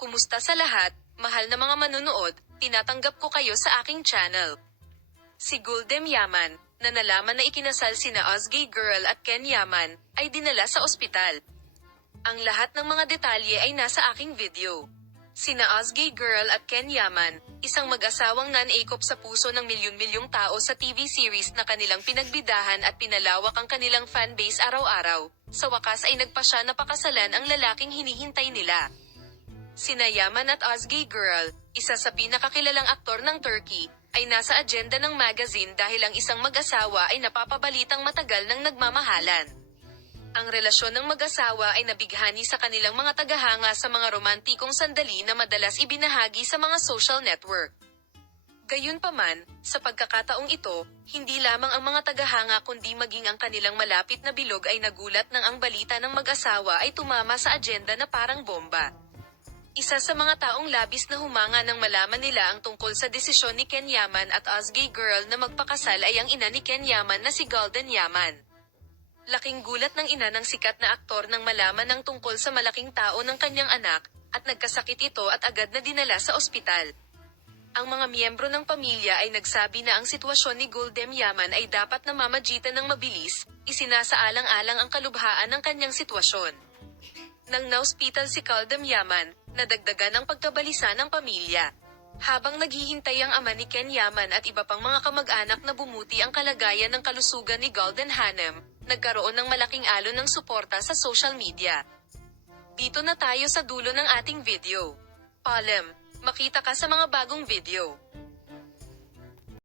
Kumusta sa lahat, mahal na mga manunood, tinatanggap ko kayo sa aking channel. Si Guldem Yaman, na nalaman na ikinasal sina Ozgay Girl at Ken Yaman, ay dinala sa ospital. Ang lahat ng mga detalye ay nasa aking video. Sina Ozgay Girl at Ken Yaman, isang mag-asawang nan-akop sa puso ng milyon-milyong tao sa TV series na kanilang pinagbidahan at pinalawak ang kanilang fanbase araw-araw, sa wakas ay nagpasya na pakasalan ang lalaking hinihintay nila. Sina Yaman at Ozgay Girl, isa sa pinakakilalang aktor ng Turkey, ay nasa agenda ng magazine dahil ang isang mag-asawa ay napapabalitang matagal ng nagmamahalan. Ang relasyon ng mag-asawa ay nabighani sa kanilang mga tagahanga sa mga romantikong sandali na madalas ibinahagi sa mga social network. Gayunpaman, sa pagkakataong ito, hindi lamang ang mga tagahanga kundi maging ang kanilang malapit na bilog ay nagulat nang ang balita ng mag-asawa ay tumama sa agenda na parang bomba. Isa sa mga taong labis na humanga nang malaman nila ang tungkol sa desisyon ni Ken Yaman at Ozgay Girl na magpakasal ay ang ina ni Ken Yaman na si Golden Yaman. Laking gulat ng ina ng sikat na aktor nang malaman ng tungkol sa malaking tao ng kanyang anak, at nagkasakit ito at agad na dinala sa ospital. Ang mga miyembro ng pamilya ay nagsabi na ang sitwasyon ni Guldem Yaman ay dapat na mamagitan ng mabilis, isinasaalang-alang ang kalubhaan ng kanyang sitwasyon. Nang naospital si Guldem Yaman, nadagdagan ang pagkabalisa ng pamilya. Habang naghihintay ang ama ni Ken Yaman at iba pang mga kamag-anak na bumuti ang kalagayan ng kalusugan ni Golden Hanem, nagkaroon ng malaking alon ng suporta sa social media. Dito na tayo sa dulo ng ating video. Makita ka sa mga bagong video.